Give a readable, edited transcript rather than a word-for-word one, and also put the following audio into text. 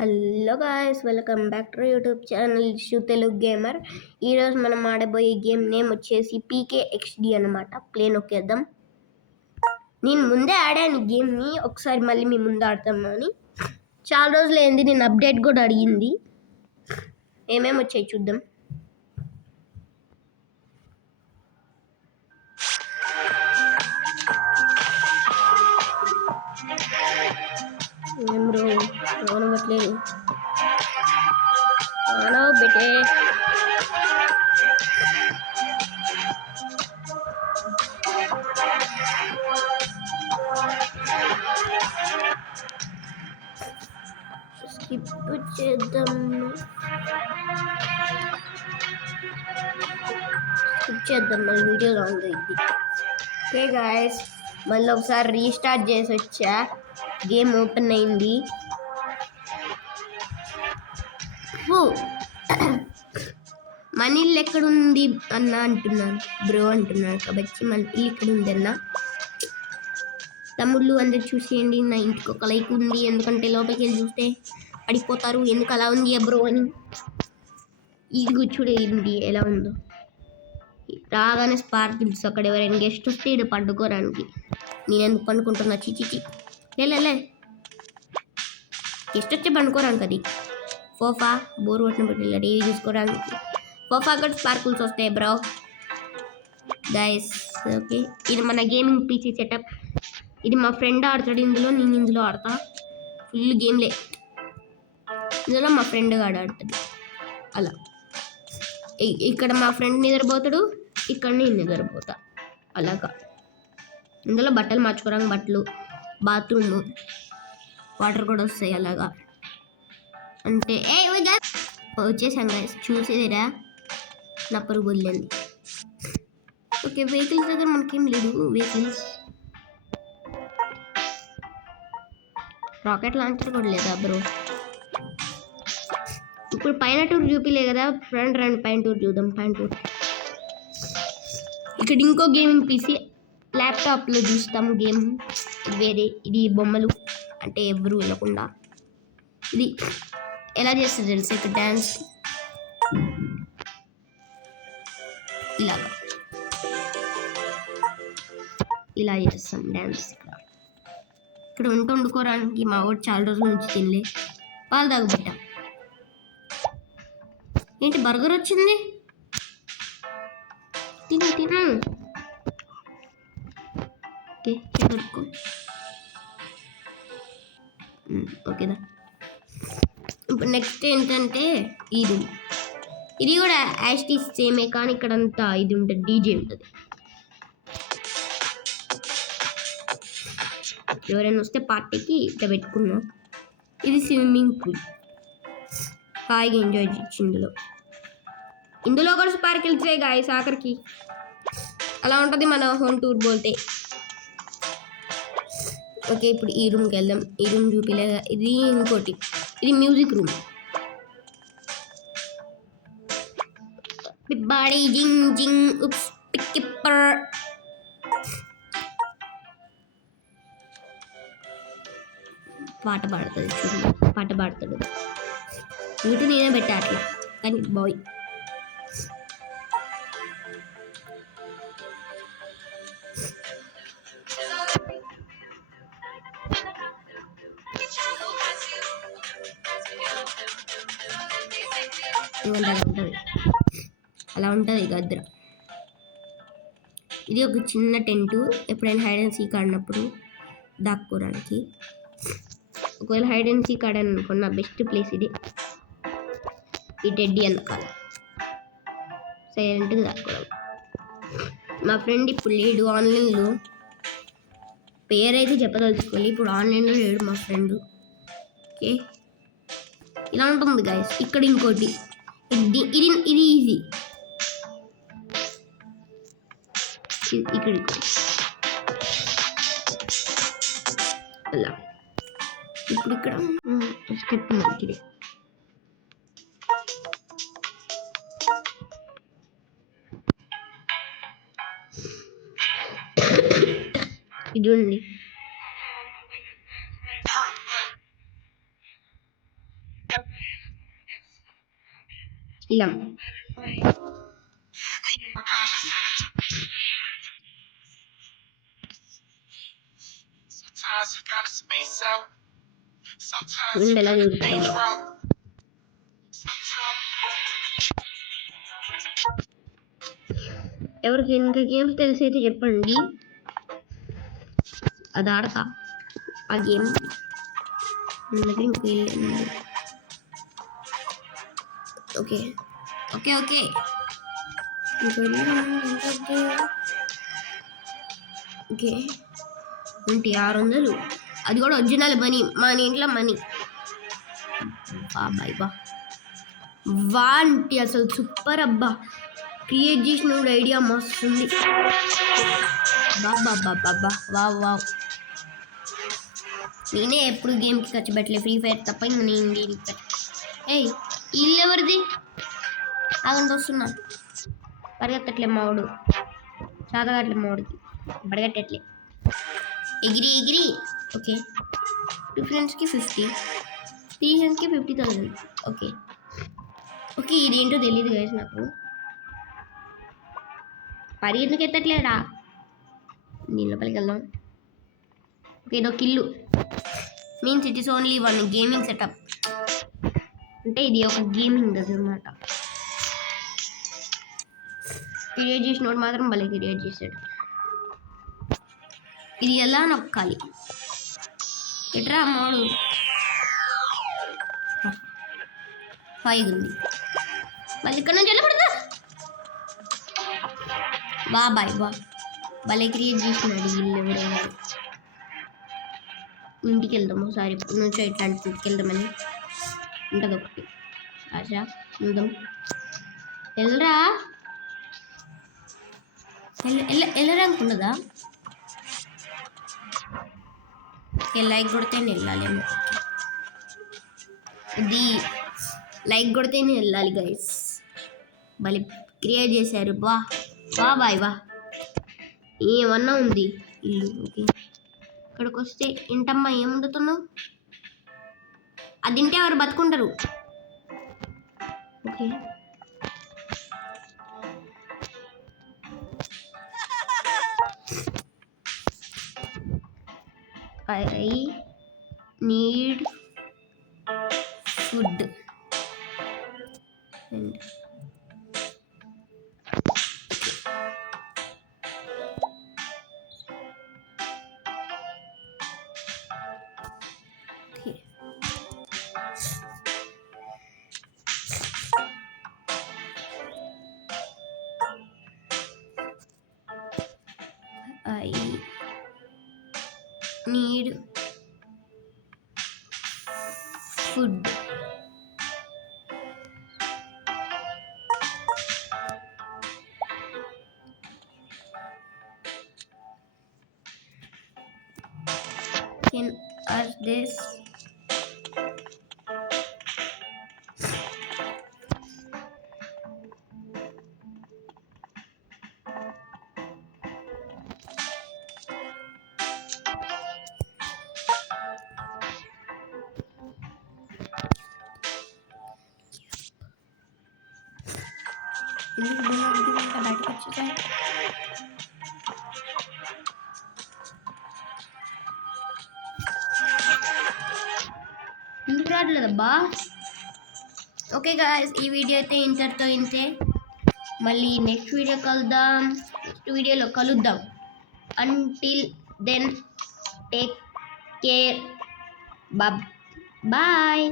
Hello guys, welcome back to YouTube channel issue Telugu gamer. ఈరోజు మనం ఆడబోయే game name వచ్చేసి PKXD అనమాట. ప్లే నొక్కేద్దాం. నేను ముందే ఆడాను గేమ్ని, ఒకసారి మళ్ళీ మీ ముందు ఆడతాము అని. చాలా రోజులు అయింది, నేను అప్డేట్ కూడా అడిగింది. ఏమేమి వచ్చాయి చూద్దాం. ఏం బ్రో అనవట్లేదు, అనవ బెటే. స్కిప్ చేద్దాం, మళ్ళీ వీడియో లాంగ్ అయింది. ఓకే గాయస్, మళ్ళీ ఒకసారి రీస్టార్ట్ చేసి వచ్చా. గేమ్ ఓపెన్ అయింది. మన ఇల్లు ఎక్కడుంది అన్న అంటున్నాను, బ్రో అంటున్నాను కాబట్టి మన ఇల్లు ఇక్కడ ఉంది అన్న. తమ్ముళ్ళు అందరు చూసేయండి, నా ఇంటికి ఒక లైక్ ఉంది, ఎందుకంటే లోపలికి వెళ్ళి చూస్తే పడిపోతారు. ఎందుకు అలా ఉంది బ్రో అని. ఇది కూర్చుడే ఇంటి ఎలా ఉందో. రాగానే స్పార్కిల్స్, అక్కడ ఎవరైనా గెస్ట్ వస్తే ఇక్కడ పండుకోవడానికి. నేను ఎందుకు పండుకుంటున్నా? చిచిచి లే, గెస్ట్ వచ్చి పండుకోరానికి. అది ఫోఫా బోర్ కొట్టిన పెట్టిల్లా టీవీ చూసుకోవడానికి. ఫోఫా కూడా స్పార్కిల్స్ వస్తాయి బ్రో గైస్. ఓకే, ఇది మన గేమింగ్ పీసీ సెటప్. ఇది మా ఫ్రెండ్ ఆడతాడు ఇందులో, నేను ఇందులో ఆడతా. ఫుల్ గేమ్లే ఇందులో, మా ఫ్రెండ్ ఆడుతుంది. అలా ఇక్కడ మా ఫ్రెండ్ నిద్రపోతాడు, ఇక్కడ నేను నిద్రపోతా. అలాగా ఇందులో బట్టలు మార్చుకోవడానికి బట్టలు, బాత్రూమ్, వాటర్ కూడా వస్తాయి. అలాగా అంటే వచ్చేసాం గైస్, చూసేదిరా నా పరుగు వదిలేండి. ఓకే, వెహికల్స్ దగ్గర మనకేం లేదు. వెహికల్స్, రాకెట్ లాంచర్ కూడా లేదా బ్రో? ఇప్పుడు పైన టూర్ చూపిలే కదా, ఫ్రంట్ పైన టూర్ చూద్దాం. పైన టూర్ ఇక్కడ ఇంకో గేమింగ్ పీసీ, ల్యాప్టాప్లో చూస్తాము గేమ్. వేరే ఇది బొమ్మలు, అంటే ఎవరు వెళ్ళకుండా. ఇది ఎలా చేస్తుంది తెలుసు, ఇక్కడ డ్యాన్స్ ఇలా చేస్తాం డ్యాన్స్. ఇక్కడ వండుకోవడానికి మా వాడు చాలా రోజుల నుంచి తినలే, పాలు తాగబెట్టా. ఏంటి బర్గర్ వచ్చింది? తిను. ఓకే, దొరుకో. ఓకేదా. ఇప్పుడు నెక్స్ట్ ఏంటంటే ఇది కూడా యాస్టీస్ సేమే, కానీ ఇక్కడంతా ఇది ఉంటుంది, డీజే ఉంటుంది. ఎవరైనా వస్తే పార్టీకి ఇట్లా పెట్టుకున్నాం. ఇది స్విమ్మింగ్ పూల్, హాయిగా ఎంజాయ్ చేయొచ్చు. ఇందులో కూడా స్పార్కిల్స్ గాయస్ ఆఖరికి. అలా ఉంటుంది మన హోమ్ టూర్ బోల్తే. ఓకే, ఇప్పుడు ఈ రూమ్కి వెళ్దాం. ఈ రూమ్ చూపిలేగా, ఇది ఇంకోటి, ఇది మ్యూజిక్ రూమ్. బాడీ జింగ్ జింగ్ ఉప్స్ పిక్కిప్పర్. పాట పాడుతుంది చూడు, పాట పాడతాడు. వీటి నేనే పెట్టా అట్లా, కానీ బాయ్. అలా ఉంటుంది గద్ర. ఇది ఒక చిన్న టెంటు, ఎప్పుడైనా హైడ్ అండ్ సీక్ ఆడినప్పుడు దాక్కోవడానికి. ఒకవేళ హైడ్ అండ్ సీక్ ఆడాను అనుకున్న బెస్ట్ ప్లేస్ ఇది. ఈ టెడ్డీ అనుకోవాలి, సైలెంట్గా దాక్కోవడం. మా ఫ్రెండ్ ఇప్పుడు లేడు ఆన్లైన్లో, పేరైతే చెప్పదలుచుకోవాలి. ఇప్పుడు ఆన్లైన్లో లేడు మా ఫ్రెండ్. ఓకే, ఇలా ఉంటుంది గైస్. ఇక్కడ ఇంకోటి, ఇది ఈజీ. ఇక్కడ అలా, ఇప్పుడు ఇక్కడ స్టెప్ ఇది. ఇది ఉంది. ఇలా వీళ్ళు ఎలా చూస్తాము. ఎవరికి ఇంకా గేమ్స్ తెలిసైతే చెప్పండి, అది ఆడతా ఆ గేమ్. నా దగ్గర ఇంకో ఇల్లు. ఓకే ఓకే ఓకే ఇంకో ఇల్లు ఓకే. 600, అది కూడా ఒరిజినల్ మనీ, మన ఇంట్లో మనీ. బాబాయ్ వాంటి అసలు సూపర్ అబ్బా. క్రియేట్ చేసిన ఐడియా మస్తుంది. బాబా వావ్. నేనే ఎప్పుడు గేమ్కి ఖర్చు పెట్టలే, ఫ్రీ ఫైర్ తప్ప నేను దీనికి. ఏయ్ ఇల్లు ఎవరిది? ఆగండి వస్తున్నా. పరిగెత్తట్లే మావాడు, చాతగట్లే మావాడికి, పరిగెట్టట్లే. ఎగిరి ఓకే. 2 ఫ్రెండ్స్కి 50, 3 ఫ్రెండ్స్కి 50,000. ఓకే ఇదేంటో తెలియదు గైస్ నాకు. ఎందుకు ఎత్తట్లేడా? దీని లోపలికి వెళ్దాం. ఓకే ఇదో kill means it is only 1 gaming setup. అంటే ఇది ఒక గేమింగ్ అన్నమాట. క్రియేట్ చేసినోడు మాత్రం భలే క్రియేట్ చేశాడు. ఇది ఎలా నొక్కాలి? ఎట్రా అమ్మోడు 5 ఉంది. మళ్ళీ ఇక్కడ నుంచి వెళ్ళకూడదు. బాబాయ్ భలే క్రియేట్ చేసినాడు ఇల్లు. ఎవరైనా ఇంటికి వెళ్దాము ఒకసారి, ఇప్పటి నుంచో ఇట్లాంటి ఇంటికి వెళ్దామని ఉంటుంది ఒకటి ఆశ. వెళ్దాం, వెళ్ళరా వెళ్ళరా అనుకున్నదా? లైక్ కొడితేనే వెళ్ళాలేమో. ఇది లైక్ కొడితేనే వెళ్ళాలి గైస్. భలే క్రియేట్ చేశారు. బాబాయ్ ఏమన్నా ఉంది ఇల్లు. ఓకే ఇక్కడికి వస్తే ఏంటమ్మా ఏం వండుతున్నావు? అది తింటే ఎవరు బతుకుంటారు? Okay I need food and okay. I need food. Can ask this. ఎందుకు బయటకు వచ్చేసాయి? ఎందుకు రావట్లేదబ్బా? ఓకే గాయ్స్, ఈ వీడియో అయితే ఇంతటితో ఇంతే. మళ్ళీ నెక్స్ట్ వీడియోలో కలుద్దాం. Until then take care. Bye.